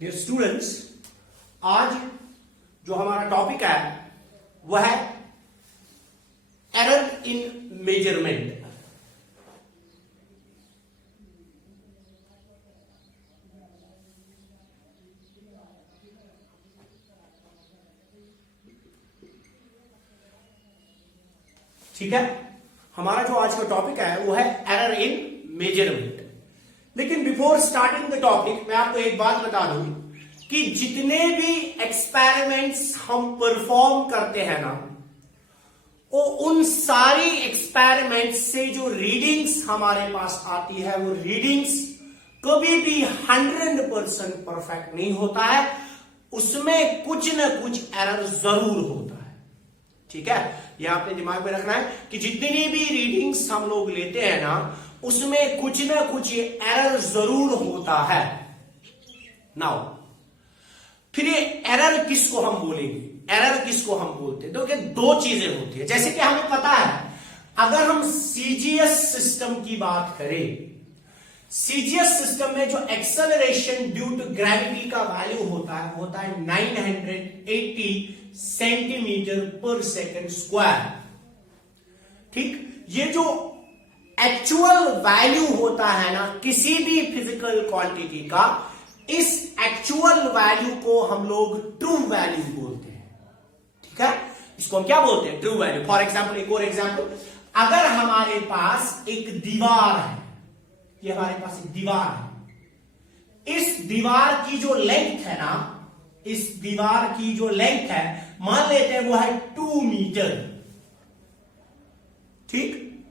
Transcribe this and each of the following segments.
Dear students, आज जो हमारा टॉपिक है वह है एरर इन मेजरमेंट। ठीक है, हमारा जो आज का टॉपिक है वो है एरर इन मेजरमेंट। लेकिन बिफोर स्टार्टिंग द टॉपिक मैं आपको एक बात बता दूं कि जितने भी एक्सपेरिमेंट्स हम परफॉर्म करते हैं ना, वो उन सारी एक्सपेरिमेंट्स से जो रीडिंग्स हमारे पास आती है वो रीडिंग्स कभी भी 100% परफेक्ट नहीं होता है, उसमें कुछ ना कुछ एरर जरूर होता है। ठीक है, यह आपने दिमाग में रखना है कि जितनी भी रीडिंग्स हम लोग लेते हैं ना, उसमें कुछ ना कुछ एरर जरूर होता है। नाउ फिर ये एरर किसको हम बोलेंगे, एरर किसको हम बोलते हैं? तो दो चीजें होती है। जैसे कि हमें पता है, अगर हम सीजीएस सिस्टम की बात करें, सीजीएस सिस्टम में जो एक्सेलरेशन ड्यू टू ग्रेविटी का वैल्यू होता है वो होता है 980 सेंटीमीटर पर सेकेंड स्क्वायर। ठीक, ये जो एक्चुअल वैल्यू होता है ना किसी भी फिजिकल क्वांटिटी का, इस एक्चुअल वैल्यू को हम लोग ट्रू वैल्यू बोलते हैं। ठीक है, इसको हम क्या बोलते हैं? True value. फॉर एग्जाम्पल, एक और एग्जाम्पल, अगर हमारे पास एक दीवार है, ये हमारे पास एक दीवार है, इस दीवार की जो लेंथ है ना, इस दीवार की जो लेंथ है मान लेते हैं वो है 2 मीटर। ठीक,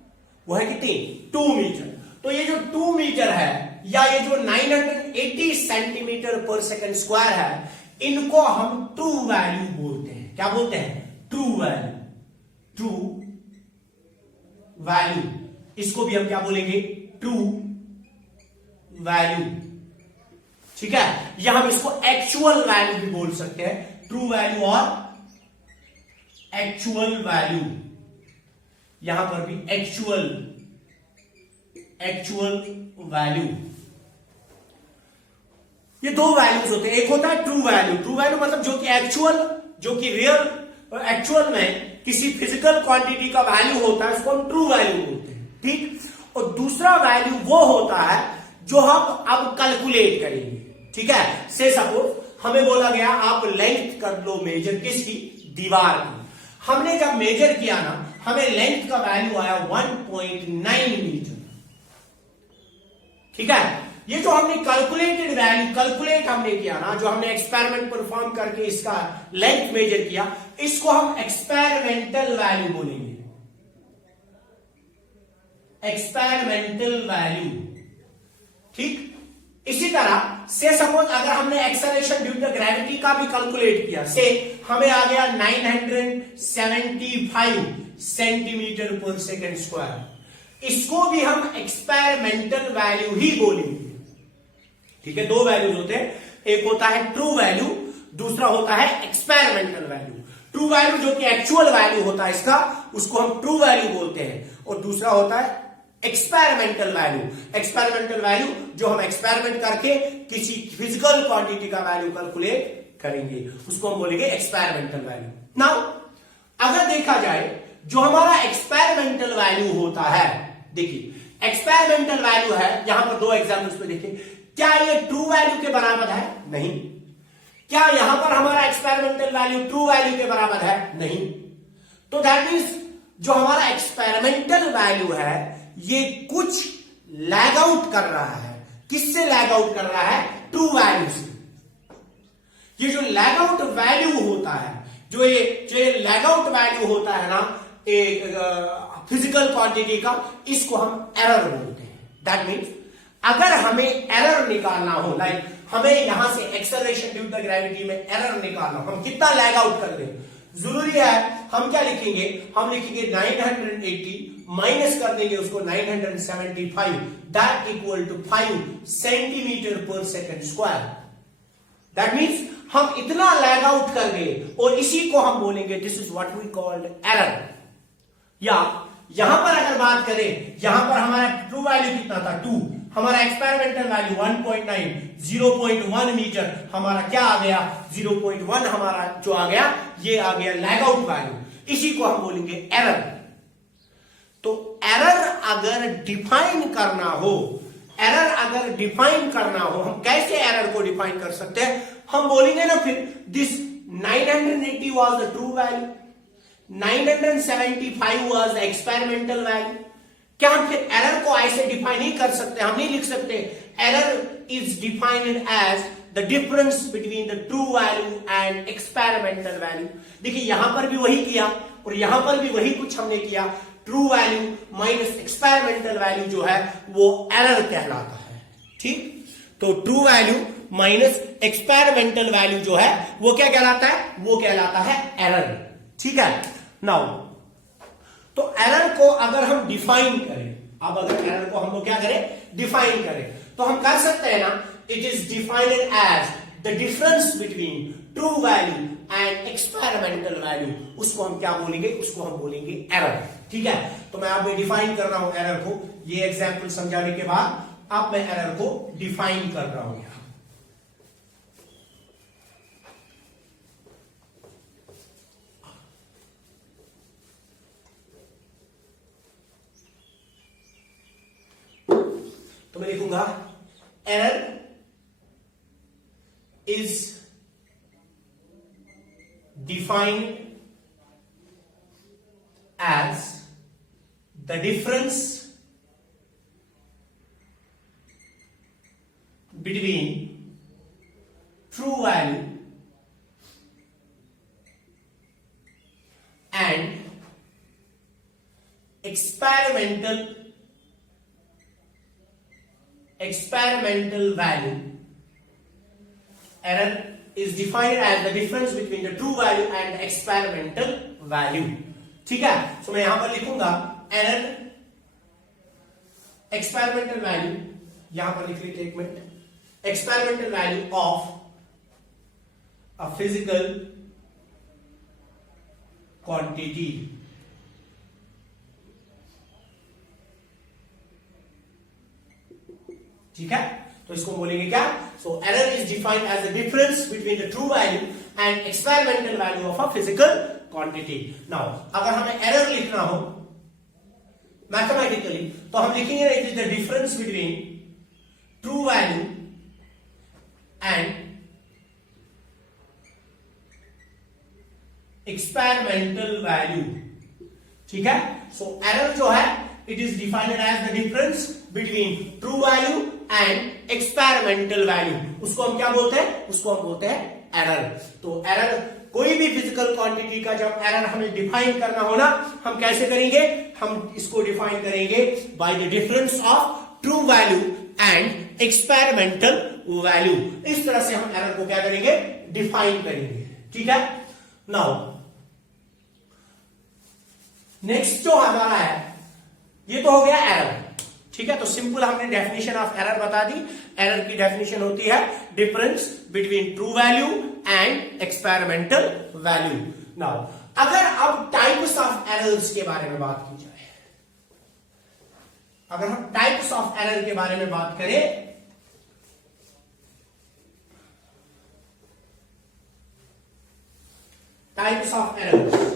वो है कितनी? 2 मीटर। तो ये जो 2 मीटर है या ये जो 980 सेंटीमीटर पर सेकेंड स्क्वायर है, इनको हम ट्रू वैल्यू बोलते हैं। क्या बोलते हैं? True value. ट्रू वैल्यू, इसको भी हम क्या बोलेंगे? True value. ठीक है, या हम इसको एक्चुअल वैल्यू भी बोल सकते हैं। ट्रू वैल्यू और एक्चुअल वैल्यू, यहां पर भी एक्चुअल वैल्यू। ये दो वैल्यूज होते हैं। एक होता है ट्रू वैल्यू। ट्रू वैल्यू मतलब जो कि एक्चुअल, जो कि रियल एक्चुअल में किसी फिजिकल क्वांटिटी का वैल्यू होता है, उसको हम ट्रू वैल्यू बोलते हैं। ठीक, और दूसरा वैल्यू वो होता है जो हम अब कैलकुलेट करेंगे। ठीक है, से सपोज हमें बोला गया आप लेंथ कर लो मेजर, किसकी? दीवार की। हमने जब मेजर किया ना, हमें लेंथ का वैल्यू आया 1.9 मीटर। ठीक है, ये जो हमने कैलकुलेटेड वैल्यू कैलकुलेट हमने किया ना, जो हमने एक्सपेरिमेंट परफॉर्म करके इसका लेंथ मेजर किया, इसको हम एक्सपेरिमेंटल वैल्यू बोलेंगे। Experimental value. ठीक, इसी तरह से सपोज अगर हमने एक्सेलरेशन ड्यू टू ग्रेविटी का भी कैलकुलेट किया, से हमें आ गया 975 सेंटीमीटर पर सेकेंड स्क्वायर, इसको भी हम एक्सपेरिमेंटल वैल्यू ही बोलेंगे। ठीक है, दो वैल्यूज होते हैं, एक होता है ट्रू वैल्यू, दूसरा होता है एक्सपेरिमेंटल वैल्यू। ट्रू वैल्यू जो कि एक्चुअल वैल्यू होता है इसका, उसको हम ट्रू वैल्यू बोलते हैं, और दूसरा होता है एक्सपेरिमेंटल वैल्यू। एक्सपेरिमेंटल वैल्यू जो हम एक्सपेरिमेंट करके किसी फिजिकल क्वांटिटी का वैल्यू कैलकुलेट करेंगे, उसको हम बोलेंगे एक्सपेरिमेंटल वैल्यू। नाउ अगर देखा जाए, जो हमारा एक्सपेरिमेंटल वैल्यू होता है, देखिए एक्सपेरिमेंटल वैल्यू है, यहां पर दो एग्जाम्पल्स पे देखिए, क्या ये ट्रू वैल्यू के बराबर है? नहीं। क्या यहां पर हमारा एक्सपेरिमेंटल वैल्यू ट्रू वैल्यू के बराबर है? नहीं। तो दैट मीन्स जो हमारा एक्सपेरिमेंटल वैल्यू है ये कुछ लैग आउट कर रहा है। किससे लैग आउट कर रहा है? ट्रू वैल्यू से। ये जो लैग आउट वैल्यू होता है, जो ये लैग आउट वैल्यू होता है ना फिजिकल क्वांटिटी का, इसको हम एरर बोलते हैं। दैट मीन्स अगर हमें एरर निकालना हो, लाइक हमें यहां से एक्सेलरेशन ड्यू टू ग्रेविटी में एरर निकालना हो, हम कितना लैग आउट कर दें, जरूरी है हम क्या लिखेंगे? हम लिखेंगे 980 माइनस कर देंगे उसको 975, दैट इक्वल टू 5 सेंटीमीटर पर सेकेंड स्क्वायर। दैट मीन्स हम इतना लैग आउट कर गए, और इसी को हम बोलेंगे this is what we called error. या यहां पर अगर बात करें, यहां पर हमारा ट्रू वैल्यू कितना था? 2। हमारा एक्सपेरिमेंटल वैल्यू 1.9, 0.1 मीटर हमारा क्या आ गया, 0.1 हमारा जो आ गया, ये आ गया लैग आउट वैल्यू। इसी को हम बोलेंगे एरर। तो एरर अगर डिफाइन करना हो, हम कैसे एरर को डिफाइन कर सकते हैं, हम बोलेंगे ना फिर this 980 was the true value, 975 was the experimental value. क्या हम फिर एरर को ऐसे डिफाइन नहीं कर सकते, हम नहीं लिख सकते error is defined as the difference between the true value and experimental value. देखिए यहां पर भी वही किया और यहां पर भी वही कुछ हमने किया, true value minus experimental value जो है वो एरर कहलाता है। ठीक, तो true value minus experimental value जो है वो क्या कहलाता है, वो कहलाता है एरर। ठीक है, नाउ तो एरर को अगर हम डिफाइन करें, अब अगर एरर को हम लोग क्या करें, डिफाइन करें, तो हम कर सकते हैं ना, it is defined as the difference between true value and experimental value. उसको हम क्या बोलेंगे, उसको हम बोलेंगे एरर। ठीक है, तो मैं अब डिफाइन कर रहा हूं एरर को, ये एग्जाम्पल समझाने के बाद अब मैं एरर को डिफाइन कर रहा हूं। तो मैं लिखूंगा error is defined as the difference between true value and experimental value. Error is defined as the difference between the true value and the experimental value. ठीक है, तो मैं यहां पर लिखूंगा एरर एक्सपेरिमेंटल वैल्यू, यहां पर लिख लीजिए एक minute, experimental value of a physical quantity. ठीक है, तो इसको बोलेंगे क्या, so error is defined as the difference between the true value and experimental value of a physical quantity. Now अगर हमें एरर लिखना हो मैथमेटिकली तो हम लिखेंगे it is the difference between true value and experimental value. ठीक है, so error जो है it is defined as the difference between true value and experimental value. उसको हम क्या बोलते हैं, उसको हम बोलते हैं एरर। तो एरर, कोई भी फिजिकल क्वांटिटी का जब एरर हमें डिफाइन करना हो ना, हम कैसे करेंगे, हम इसको डिफाइन करेंगे by the difference of true value and experimental value. इस तरह से हम एरर को क्या करेंगे, डिफाइन करेंगे। ठीक है, नाउ नेक्स्ट जो हमारा है, ये तो हो गया एरर। ठीक है, तो सिंपल हमने डेफिनेशन ऑफ एरर बता दी। एरर की डेफिनेशन होती है difference between true value and experimental value. Now अगर अब टाइप्स ऑफ एरर्स के बारे में बात की जाए, अगर हम टाइप्स ऑफ एरर के बारे में बात करें, types of errors,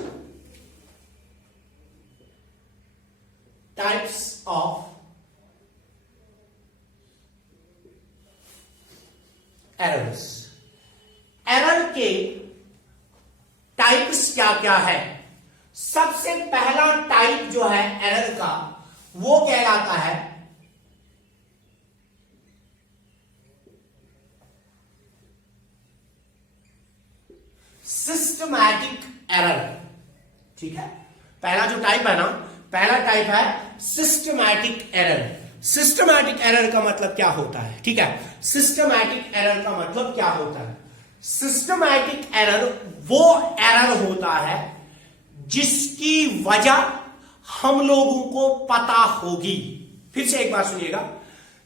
types of errors, error के टाइप्स क्या क्या है। सबसे पहला टाइप जो है एरर का वो कहलाता है सिस्टमैटिक एरर। ठीक है, पहला जो टाइप है ना, पहला टाइप है सिस्टमैटिक एरर। सिस्टमैटिक एरर का मतलब क्या होता है, ठीक है, सिस्टमैटिक एरर का मतलब क्या होता है। सिस्टमैटिक एरर वो एरर होता है जिसकी वजह हम लोगों को पता होगी। फिर से एक बार सुनिएगा,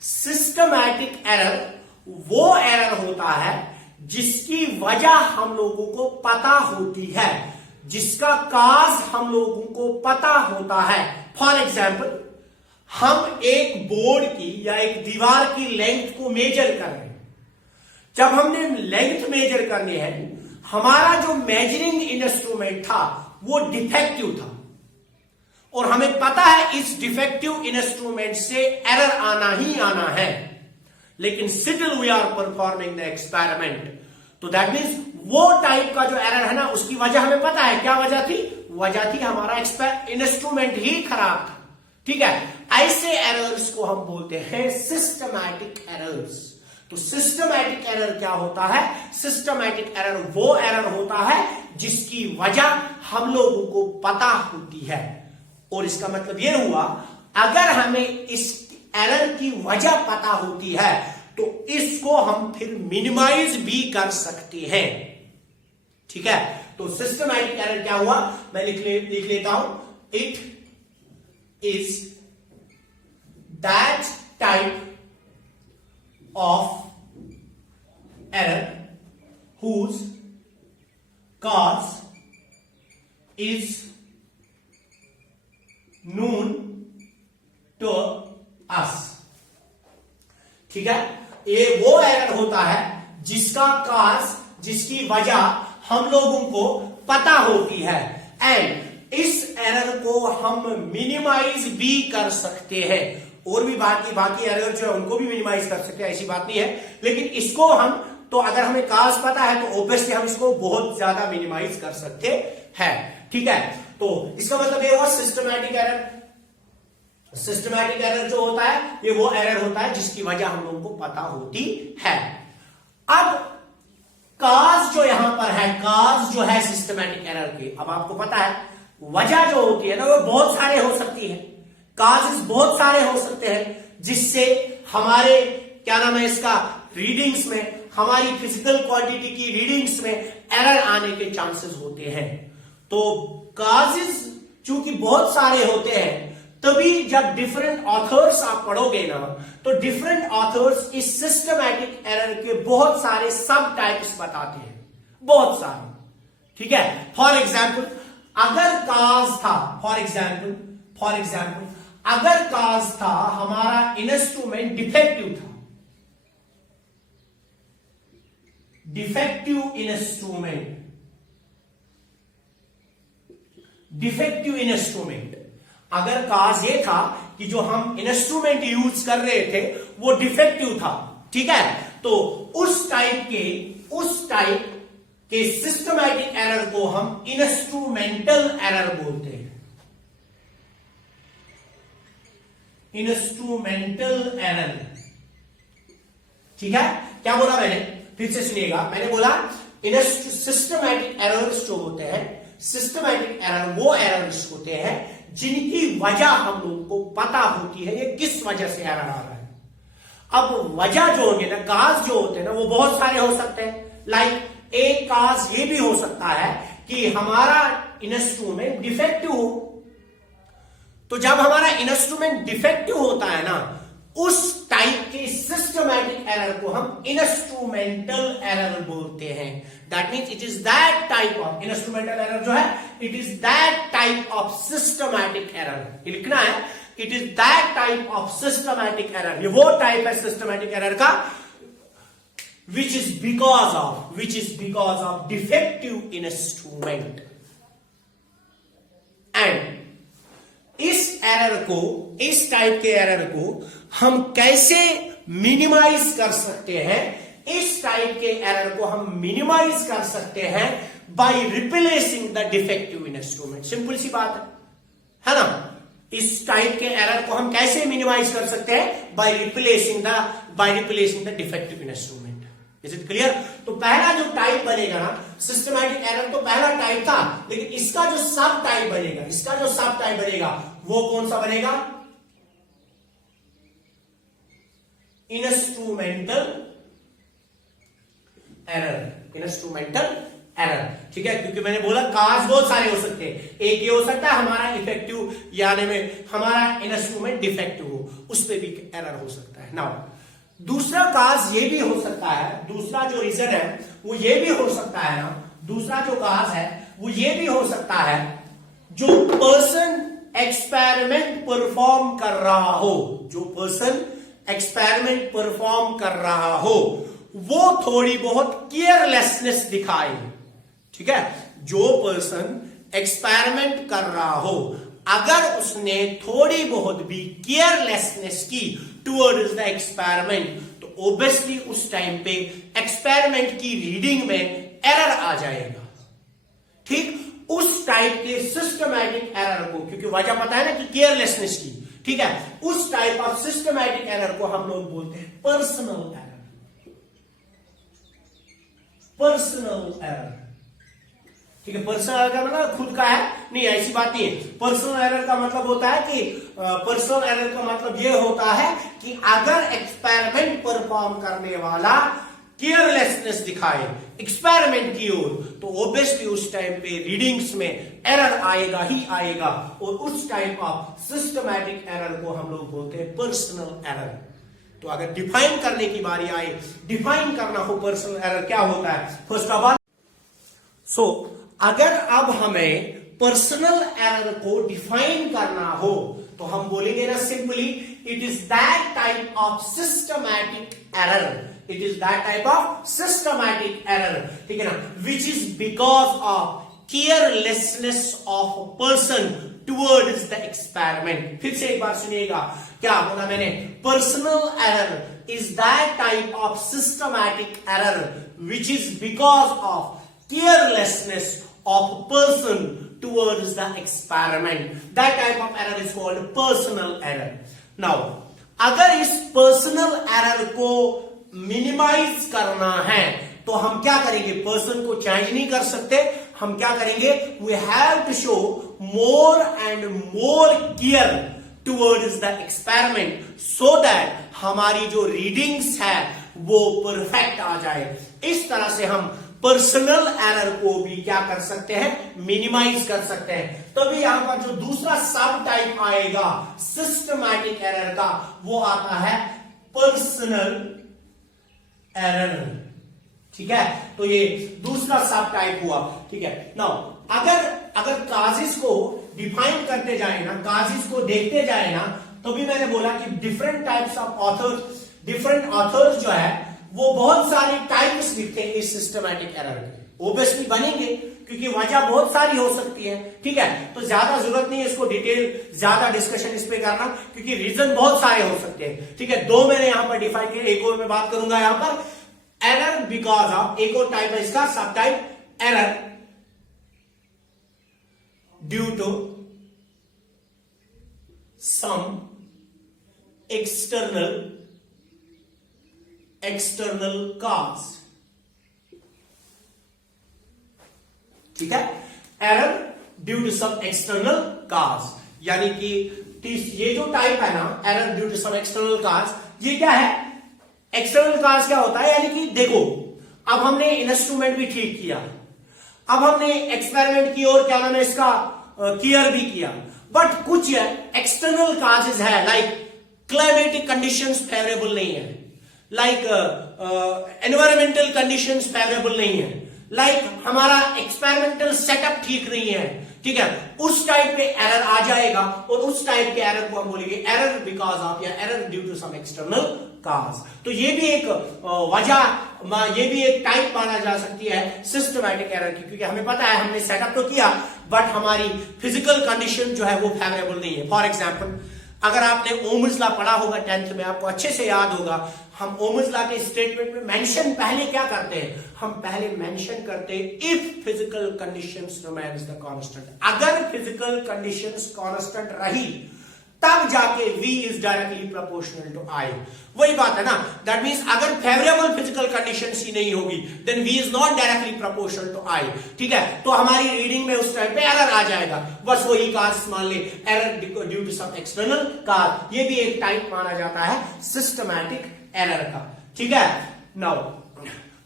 सिस्टमैटिक एरर वो एरर होता है जिसकी वजह हम लोगों को पता होती है, जिसका काज हम लोगों को पता होता है। फॉर एग्जाम्पल, हम एक बोर्ड की या एक दीवार की लेंथ को मेजर कर रहे हैं। जब हमने लेंथ मेजर करनी है, हमारा जो मेजरिंग इंस्ट्रूमेंट था वो डिफेक्टिव था, और हमें पता है इस डिफेक्टिव इंस्ट्रूमेंट से एरर आना ही आना है, लेकिन still we are performing the experiment. तो दैट मीन्स वो टाइप का जो एरर है ना, उसकी वजह हमें पता है। क्या वजह थी? वजह थी हमारा इंस्ट्रूमेंट ही खराब था। ठीक है, ऐसे एरर्स को हम बोलते हैं सिस्टमैटिक एरर्स। तो सिस्टमैटिक एरर क्या होता है? सिस्टमैटिक एरर वो एरर होता है जिसकी वजह हम लोगों को पता होती है। और इसका मतलब यह हुआ, अगर हमें इस एरर की वजह पता होती है तो इसको हम फिर मिनिमाइज भी कर सकते हैं। ठीक है, तो सिस्टमैटिक एरर क्या हुआ, मैं लिख लेता हूं। It is that type of error whose cause is known to us। ठीक है, ये वो एरर होता है जिसका काज, जिसकी वजह हम लोगों को पता होती है, एंड इस एरर को हम मिनिमाइज भी कर सकते हैं। और भी बाकी एरर जो है उनको भी मिनिमाइज कर सकते हैं, ऐसी बात नहीं है, लेकिन इसको हम, तो अगर हमें काज पता है तो ऑब्वियसली हम इसको बहुत ज्यादा मिनिमाइज कर सकते हैं। ठीक है, तो इसका मतलब ये हुआ सिस्टमैटिक एरर। सिस्टमैटिक एरर जो होता है ये वो एरर होता है जिसकी वजह हम लोगों को पता होती है। अब काज जो यहां पर है, काज जो है सिस्टमैटिक एरर के, अब आपको पता है वजह जो होती है ना वो बहुत सारे हो सकती है, काजेस बहुत सारे हो सकते हैं जिससे हमारे क्या नाम है इसका रीडिंग्स में, हमारी फिजिकल क्वांटिटी की रीडिंग्स में एरर आने के चांसेस होते हैं। तो काजेस चूंकि बहुत सारे होते हैं, तभी जब डिफरेंट ऑथर्स आप पढ़ोगे ना, तो डिफरेंट ऑथर्स इस सिस्टमैटिक एरर के बहुत सारे सब टाइप्स बताते हैं, बहुत सारे। ठीक है, फॉर एग्जाम्पल अगर काज था, फॉर एग्जाम्पल अगर काज था हमारा इंस्ट्रूमेंट डिफेक्टिव था, डिफेक्टिव इंस्ट्रूमेंट, अगर काज ये था कि जो हम इंस्ट्रूमेंट यूज कर रहे थे वो डिफेक्टिव था। ठीक है, तो उस टाइप के सिस्टमैटिक एरर को हम इंस्ट्रूमेंटल एरर बोलते हैं। Instrumental error. ठीक है, क्या बोला मैंने? फिर से सुनिएगा, मैंने बोला सिस्टमैटिक एरर्स जो होते हैं, सिस्टमैटिक एरर वो एरर्स होते हैं जिनकी वजह हम लोगों को पता होती है, ये किस वजह से एरर आ रहा है। अब वजह जो होंगे ना, काज जो होते हैं ना, वो बहुत सारे हो सकते हैं। लाइक एक काज ये भी हो सकता है कि हमारा इंस्ट्रूमेंट डिफेक्टिव हो। तो जब हमारा इंस्ट्रूमेंट डिफेक्टिव होता है ना, उस टाइप के सिस्टमैटिक एरर को हम इंस्ट्रूमेंटल एरर बोलते हैं। That means it is that type of instrumental error जो है, it is that type of systematic error. लिखना है, it is that type of systematic error. ये वो टाइप है सिस्टमैटिक एरर का which is because of defective instrument। and इस error को, इस टाइप के एरर को हम कैसे मिनिमाइज कर सकते हैं? इस टाइप के एरर को हम मिनिमाइज कर सकते हैं by replacing the defective instrument. Simple सी बात है ना। इस टाइप के एरर को हम कैसे मिनिमाइज कर सकते हैं? By replacing the defective instrument. Is it clear? तो पहला जो टाइप बनेगा ना, सिस्टमैटिक एरर तो पहला टाइप था, लेकिन इसका जो सब टाइप बनेगा, वो कौन सा बनेगा? Instrumental error. ठीक है, क्योंकि मैंने बोला काज बहुत सारे हो सकते हैं। एक ये हो सकता है हमारा इफेक्टिव यानी में हमारा इंस्ट्रूमेंट डिफेक्टिव हो, उस पर भी एरर हो सकता है। नाउ दूसरा काज ये भी हो सकता है, दूसरा जो रीजन है वो ये भी हो सकता है ना, दूसरा जो काज है वो ये भी हो सकता है, जो पर्सन एक्सपेरिमेंट परफॉर्म कर रहा हो, जो पर्सन एक्सपेरिमेंट परफॉर्म कर रहा हो वो थोड़ी बहुत केयरलेसनेस दिखाए। ठीक है, जो पर्सन एक्सपेरिमेंट कर रहा हो अगर उसने थोड़ी बहुत भी केयरलेसनेस की टुवर्ड्स द एक्सपेरिमेंट तो ऑब्वियसली उस टाइम पे एक्सपेरिमेंट की रीडिंग में एरर आ जाएगा। ठीक, उस टाइप के सिस्टमैटिक एरर को, क्योंकि वजह पता है ना कि केयरलेसनेस की, ठीक है, उस टाइप ऑफ सिस्टमैटिक एरर को हम लोग बोलते हैं पर्सनल एरर। पर्सनल एरर, ठीक है, पर्सनल एरर का मतलब खुद का है नहीं, ऐसी बात नहीं है। पर्सनल एरर का मतलब होता है कि पर्सनल एरर का मतलब यह होता है कि अगर एक्सपेरिमेंट परफॉर्म करने वाला केयरलेसनेस दिखाए एक्सपेरिमेंट की ओर तो ऑब्वियसली उस टाइम पे रीडिंग्स में एरर आएगा ही आएगा, और उस टाइप ऑफ सिस्टमैटिक एरर को हम लोग बोलते हैं पर्सनल एरर। तो अगर डिफाइन करने की बारी आए, डिफाइन करना हो पर्सनल एरर क्या होता है, फर्स्ट ऑफ ऑल अगर अब हमें पर्सनल एरर को डिफाइन करना हो तो हम बोलेंगे ना simply it is that type of systematic error, it is that type of systematic error, ठीक है ना, which is because of carelessness of person towards the experiment. फिर से एक बार सुनिएगा, क्या बोला मैंने, personal error is that type of systematic error which is because of carelessness of person towards the experiment. That type of error is called personal error. Now, अगर इस personal error को minimize करना है तो हम क्या करेंगे, person को change नहीं कर सकते, हम क्या करेंगे, we have to show more and more care towards the experiment so that हमारी जो readings है वो perfect आ जाए। इस तरह से हम पर्सनल एरर को भी क्या कर सकते हैं, मिनिमाइज कर सकते हैं। तभी यहां पर जो दूसरा सब टाइप आएगा सिस्टमैटिक एरर का वो आता है पर्सनल एरर। ठीक है, तो ये दूसरा सब टाइप हुआ। ठीक है, नाउ अगर काजेस को डिफाइन करते जाए ना, काजेस को देखते जाए ना, तो भी मैंने बोला कि different types of authors, different authors जो है वो बहुत सारे टाइप्स लिखते हैं इस सिस्टमैटिक एरर के। ऑब्वियसली बनेंगे क्योंकि वजह बहुत सारी हो सकती है। ठीक है, तो ज्यादा जरूरत नहीं है इसको डिटेल ज्यादा डिस्कशन इस पे करना क्योंकmək रीजन बहुत सारे हो सकते हैं। ठीक है, दो मैंने यहां पर डिफाइन किए, एक और मैं बात करूंगा यहां पर एरर बिकॉज ऑफ, एक और टाइप है इसका subtype error due to some external cause. ठीक है, error due to some external cause, यानी कि ये जो टाइप है ना error due to some external cause, ये क्या है, एक्सटर्नल कॉज क्या होता है, यानी कि देखो अब हमने इंस्ट्रूमेंट भी ठीक किया, अब हमने एक्सपेरिमेंट की और क्या नाम है इसका केयर भी किया, बट कुछ एक्सटर्नल कॉजेज है लाइक क्लाइमेटिक कंडीशंस फेवरेबल नहीं है, लाइक एनवायरमेंटल कंडीशंस फेवरेबल नहीं है, लाइक हमारा एक्सपेरिमेंटल सेटअप ठीक नहीं है। ठीक है, उस टाइप के एरर आ जाएगा और उस टाइप के एरर को हम बोलेंगे एरर बिकॉज ऑफ या error due to some external cause. तो ये भी एक वजह, ये भी एक टाइप माना जा सकती है सिस्टमैटिक एरर की, क्योंकि हमें पता है हमने सेटअप तो किया बट हमारी फिजिकल कंडीशन जो है वो फेवरेबल नहीं है। फॉर एग्जाम्पल अगर आपने ओम्स लॉ पढ़ा होगा 10th में, आपको अच्छे से याद होगा, हम ओम्स लॉ के स्टेटमेंट में मेंशन पहले क्या करते हैं, हम पहले मेंशन करते हैं if physical conditions remains the constant. अगर फिजिकल कंडीशंस कांस्टेंट रही तब जाके V is directly proportional to I। वही बात है ना, दैट मींस अगर फेवरेबल फिजिकल कंडीशंस ही नहीं होगी then V is not directly proportional to I। ठीक है, तो हमारी रीडिंग में उस टाइम पे एरर आ जाएगा, बस वही काज मान ले error due to some external cause. ये भी एक टाइप माना जाता है सिस्टमैटिक एरर का। ठीक है, नाउ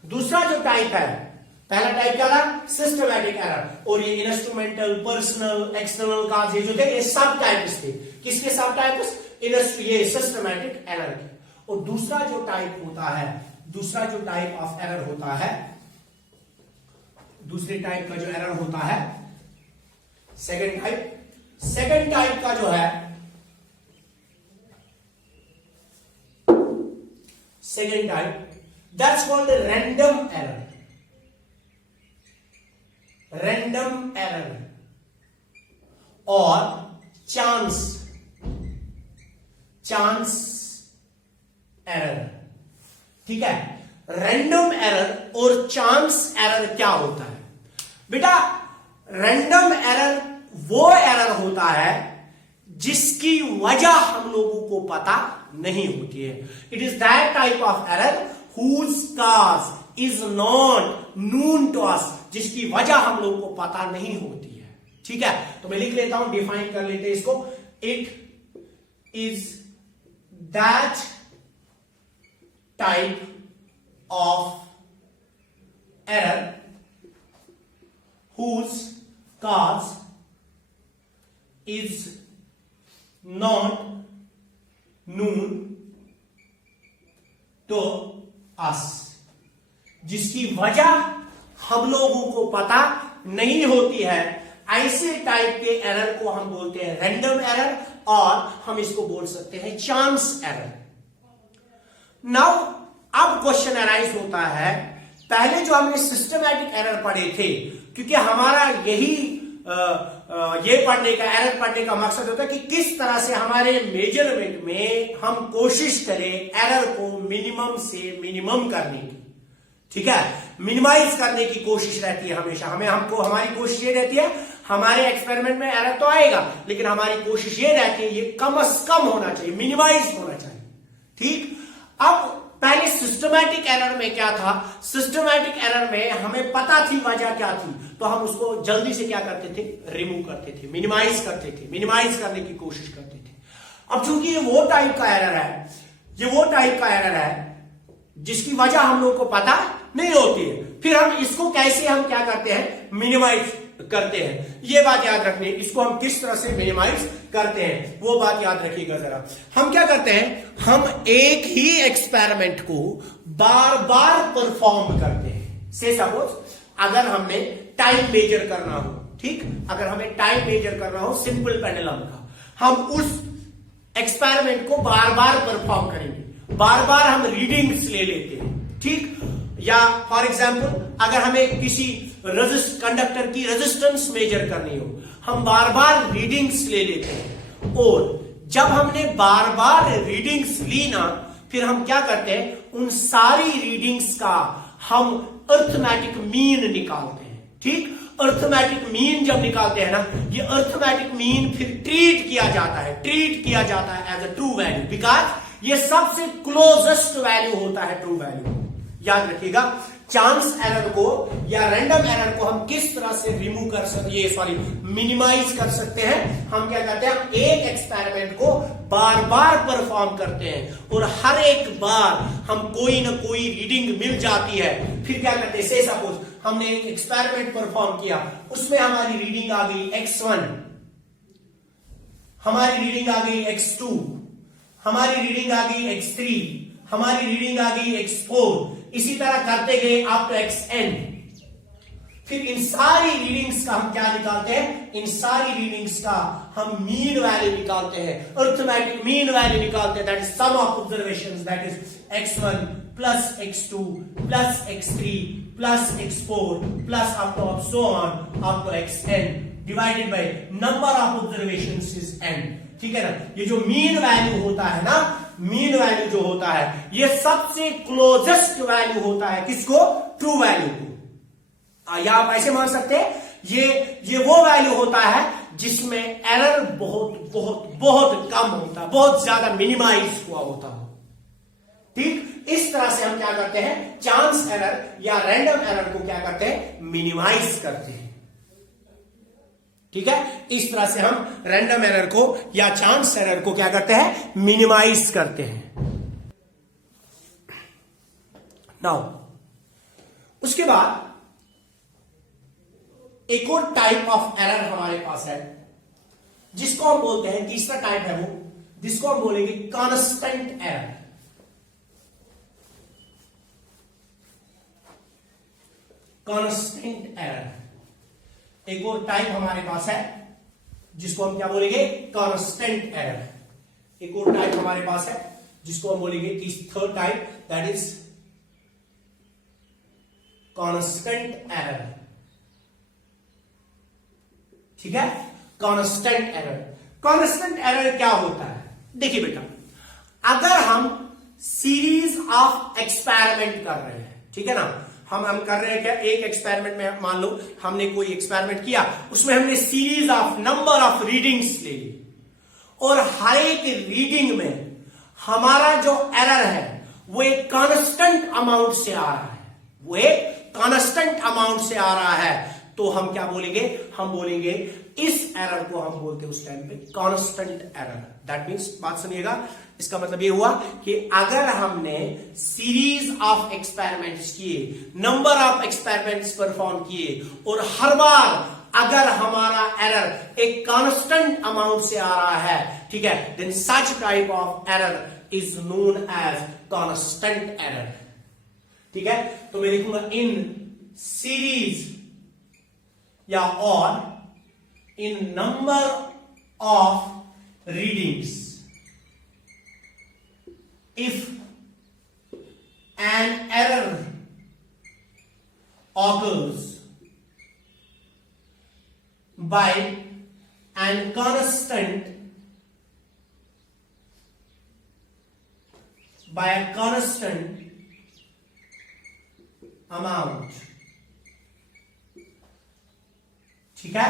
दूसरा जो टाइप है, पहला टाइप क्या था, सिस्टमैटिक एरर, और ये इंस्ट्रूमेंटल, पर्सनल, एक्सटर्नल काज ये जो थे ये सब टाइप्स थे। किसके सब टाइप्स, ये सिस्टमैटिक एरर के। और दूसरा जो टाइप होता है, दूसरा जो टाइप ऑफ एरर होता है, दूसरे टाइप का जो एरर होता है, सेकेंड टाइप सेकंड टाइप का जो है, second type, that's called random error. Random error और चांस एरर। ठीक है, रैंडम एरर और चांस एरर क्या होता है बेटा? रैंडम एरर वो एरर होता है जिसकी वजह हम लोगों को पता नहीं होती है। It is that type of error whose cause is not known to us, जिसकी वजह हम लोगों को पता नहीं होती है। ठीक है, तो मैं लिख लेता हूं, डिफाइन कर लेते हैं इसको। It is that type of error whose cause is not known to us, जिसकी वजह हम लोगों को पता नहीं होती है। ऐसे टाइप के एरर को हम बोलते हैं रैंडम एरर, और हम इसको बोल सकते हैं चांस एरर। नाउ अब क्वेश्चन अराइज होता है, पहले जो हमने सिस्टमैटिक एरर पढ़े थे, क्योंकि हमारा यही ये पढ़ने का, एरर पढ़ने का मकसद होता है कि किस तरह से हमारे मेजरमेंट में हम कोशिश करें एरर को मिनिमम से मिनिमम करने की। ठीक है, मिनिमाइज करने की कोशिश रहती है हमेशा। हमारी कोशिश ये रहती है, हमारे एक्सपेरिमेंट में एरर तो आएगा, लेकिन हमारी कोशिश ये रहती है ये कम से कम होना चाहिए, मिनिमाइज होना चाहिए। ठीक, अब पहले सिस्टमैटिक एरर में क्या था? सिस्टमैटिक एरर में हमें पता थी वजह क्या थी, तो हम उसको जल्दी से क्या करते थे? रिमूव करते थे, मिनिमाइज करते थे, मिनिमाइज करने की कोशिश करते थे। अब चूंकि ये वो टाइप का एरर है, ये वो टाइप का एरर है जिसकी वजह हम लोग को पता नहीं होती है, फिर हम इसको कैसे हम क्या करते हैं? मिनिमाइज करते हैं। ये बात याद रखनी, इसको हम किस तरह से मिनिमाइज करते हैं वो बात याद रखिएगा जरा। हम क्या करते हैं? हम एक ही एक्सपेरिमेंट को बार बार परफॉर्म करते हैं। से सपोज अगर हमने टाइम मेजर करना हो, ठीक, अगर हमें टाइम मेजर करना हो सिंपल पेंडुलम का, हम उस एक्सपेरिमेंट को बार बार परफॉर्म करेंगे, बार बार हम रीडिंग्स ले लेते हैं। ठीक, या फॉर एग्जाम्पल अगर हमें किसी कंडक्टर की रेजिस्टेंस मेजर करनी हो, हम बार बार रीडिंग्स ले लेते हैं, और जब हमने बार बार रीडिंग्स ली ना, फिर हम क्या करते हैं? उन सारी रीडिंग्स का हम अर्थमेटिक मीन निकालते हैं। ठीक, अर्थमेटिक मीन जब निकालते हैं ना, ये अर्थमेटिक मीन फिर ट्रीट किया जाता है as a true value, because ये सबसे क्लोजेस्ट वैल्यू होता है ट्रू वैल्यू। याद रखिएगा, चांस एरर को या रैंडम एरर को हम किस तरह से रिमूव कर सकते, मिनिमाइज कर सकते हैं। हम क्या करते हैं? एक एक्सपेरिमेंट को बार बार परफॉर्म करते हैं, और हर एक बार हम कोई ना कोई रीडिंग मिल जाती है। फिर क्या करते हैं? से सपोज हमने एक एक्सपेरिमेंट परफॉर्म किया, उसमें हमारी रीडिंग आ गई x1, हमारी रीडिंग आ गई x2, हमारी रीडिंग आ गई x3, हमारी रीडिंग आ गई x4, इसी तरह करते गए आप तो xn। फिर इन सारी रीडिंग्स का हम क्या निकालते हैं? इन सारी रीडिंग्स का हम मीन वैल्यू निकालते हैं, अर्थमेटिक मीन वैल्यू निकालते हैं। That is sum of observations, that is x1 plus x2 plus x3 plus x4 plus up to so on up to xn divided by number of observations is n। ठीक है ना, ये जो mean value होता है ना, mean value जो होता है, ये सबसे क्लोजेस्ट वैल्यू होता है किसको? ट्रू वैल्यू को। या आप ऐसे मान सकते हैं, ये वो वैल्यू होता है जिसमें एरर बहुत बहुत बहुत कम होता है, बहुत ज्यादा मिनिमाइज हुआ होता है। ठीक, इस तरह से हम क्या करते हैं? चांस एरर या रैंडम एरर को क्या करते हैं? मिनिमाइज करते हैं। ठीक है, इस तरह से हम रैंडम एरर को या चांस एरर को क्या करते हैं? मिनिमाइज करते हैं। नाउ उसके बाद एक और टाइप ऑफ एरर हमारे पास है, जिसको हम बोलते हैं, तीसरा टाइप है वो, जिसको हम बोलेंगे कांस्टेंट एरर। कांस्टेंट एरर एक और टाइप हमारे पास है, जिसको हम क्या बोलेंगे, कांस्टेंट एरर। एक और टाइप हमारे पास है जिसको हम बोलेंगे third type, that is constant error. ठीक है, कांस्टेंट एरर। कांस्टेंट एरर क्या होता है? देखिए बेटा, अगर हम सीरीज ऑफ एक्सपेरिमेंट कर रहे हैं, ठीक है ना, हम कर रहे हैं क्या, एक एक्सपेरिमेंट में मान लो हमने कोई एक्सपेरिमेंट किया, उसमें हमने series of number of readings ले ली, और हर एक रीडिंग में हमारा जो एरर है वो एक कांस्टेंट अमाउंट से आ रहा है, वो एक कांस्टेंट अमाउंट से आ रहा है, तो हम क्या बोलेंगे, हम बोलेंगे इस एरर को हम बोलते हैं उस टाइम पे कांस्टेंट एरर। दैट मीन्स, बात सुनिएगा, इसका मतलब ये हुआ कि अगर हमने सीरीज ऑफ एक्सपेरिमेंट्स किए, नंबर ऑफ एक्सपेरिमेंट्स परफॉर्म किए, और हर बार अगर हमारा एरर एक कांस्टेंट अमाउंट से आ रहा है, ठीक है, then such type of error is known as constant error. ठीक है, तो मैं लिखूंगा इन सीरीज या और in number of readings, if an error occurs by an constant amount, ठीक है,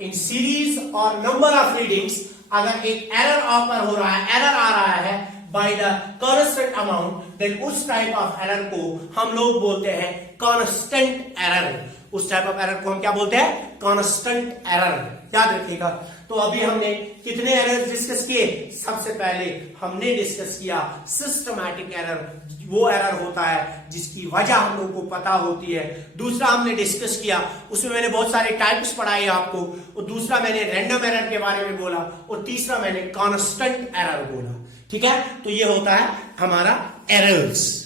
इन सीरीज और नंबर ऑफ रीडिंग्स, अगर एक एरर ऑकर हो रहा है, एरर आ रहा है by the constant amount, then उस टाइप ऑफ एरर को हम लोग बोलते हैं कांस्टेंट एरर। उस टाइप ऑफ एरर को हम क्या बोलते हैं, कांस्टेंट एरर। याद रखिएगा। तो अभी हमने कितने एरर्स डिस्कस किए? सबसे पहले हमने डिस्कस किया सिस्टमैटिक एरर, वो एरर होता है जिसकी वजह हम लोगों को पता होती है। दूसरा हमने डिस्कस किया, उसमें मैंने बहुत सारे टाइप्स पढ़ाए आपको, और दूसरा मैंने रैंडम एरर के बारे में बोला, और तीसरा मैंने कांस्टेंट एरर बोला। ठीक है, तो ये होता है हमारा एरर्स।